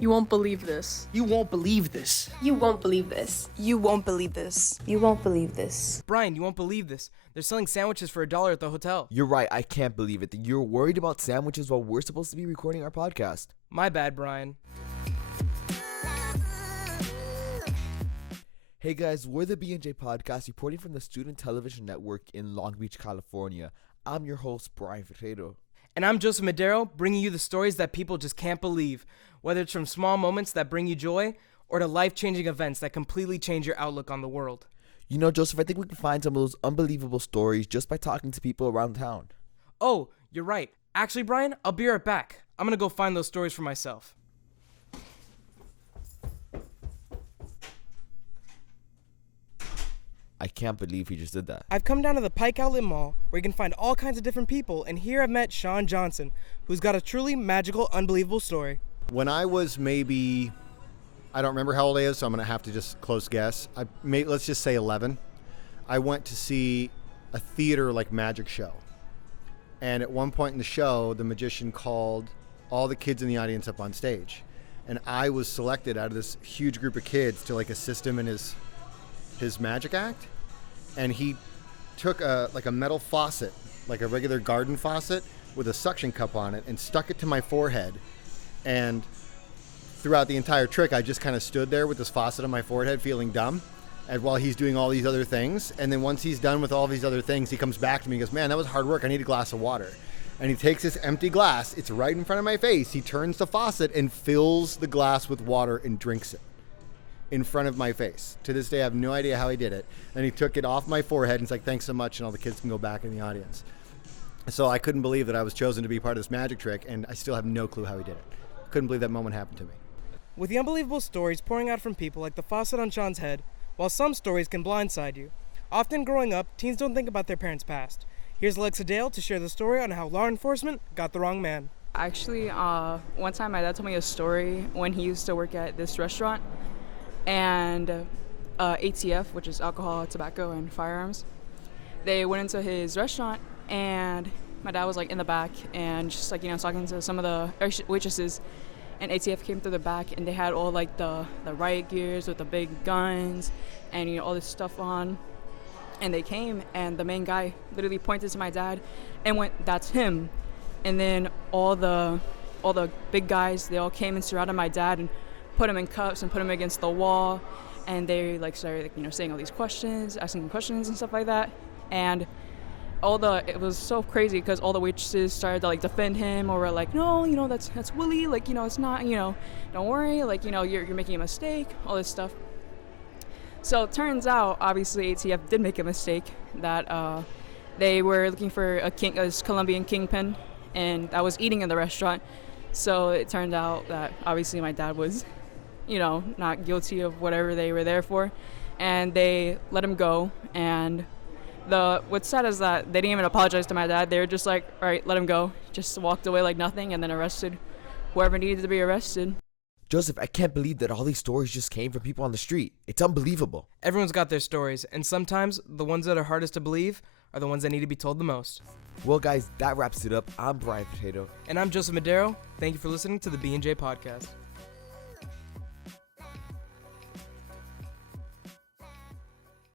You won't believe this. You won't believe this. You won't believe this. You won't believe this. You won't believe this. Bryan, you won't believe this. They're selling sandwiches for $1 at the hotel. You're right, I can't believe it. You're worried about sandwiches while we're supposed to be recording our podcast. My bad, Bryan. Hey guys, we're the B&J Podcast reporting from the Student Television Network in Long Beach, California. I'm your host, Bryan Ferreiro. And I'm Joseph Medero, bringing you the stories that people just can't believe, whether it's from small moments that bring you joy or to life-changing events that completely change your outlook on the world. You know, Joseph, I think we can find some of those unbelievable stories just by talking to people around town. Oh, you're right. Actually, Bryan, I'll be right back. I'm gonna go find those stories for myself. I can't believe he just did that. I've come down to the Pike Outlet Mall, where you can find all kinds of different people, and here I've met Sean Johnson, who's got a truly magical, unbelievable story. When I was maybe, I don't remember how old I is, so I'm going to have to just close guess. Let's just say 11. I went to see a theater like magic show. And at one point in the show, the magician called all the kids in the audience up on stage. And I was selected out of this huge group of kids to like assist him in his magic act. And he took a metal faucet, like a regular garden faucet with a suction cup on it, and stuck it to my forehead. And throughout the entire trick, I just kind of stood there with this faucet on my forehead feeling dumb, and while he's doing all these other things. And then once he's done with all these other things, he comes back to me and goes, "Man, that was hard work. I need a glass of water." And he takes this empty glass, it's right in front of my face. He turns the faucet and fills the glass with water and drinks it in front of my face. To this day, I have no idea how he did it. And he took it off my forehead and he's like, "Thanks so much," and all the kids can go back in the audience. So I couldn't believe that I was chosen to be part of this magic trick, and I still have no clue how he did it. Couldn't believe that moment happened to me. With the unbelievable stories pouring out from people like the faucet on Sean's head, while some stories can blindside you. Often growing up, teens don't think about their parents' past. Here's Alexa Dale to share the story on how law enforcement got the wrong man. Actually, one time my dad told me a story when he used to work at this restaurant, and ATF, which is alcohol, tobacco, and firearms, they went into his restaurant, and my dad was like in the back and just like, talking to some of the waitresses, and ATF came through the back, and they had all like the riot gears with the big guns and all this stuff on. And they came, and the main guy literally pointed to my dad and went, "That's him." And then all the big guys, they all came and surrounded my dad and put him in cuffs and put him against the wall. And they like started saying all these questions, asking him questions and stuff like that. And it was so crazy because all the waitresses started to like defend him, or were like, "No, that's Willie, it's not, don't worry, you're making a mistake," all this stuff. So it turns out, obviously, ATF did make a mistake, that they were looking for a Colombian kingpin, and that was eating in the restaurant. So it turned out that obviously my dad was, not guilty of whatever they were there for, and they let him go. And what's sad is that they didn't even apologize to my dad. They were just like, "All right, let him go." Just walked away like nothing, and then arrested whoever needed to be arrested. Joseph, I can't believe that all these stories just came from people on the street. It's unbelievable. Everyone's got their stories, and sometimes the ones that are hardest to believe are the ones that need to be told the most. Well, guys, that wraps it up. I'm Bryan Potato. And I'm Joseph Medero. Thank you for listening to the B&J Podcast.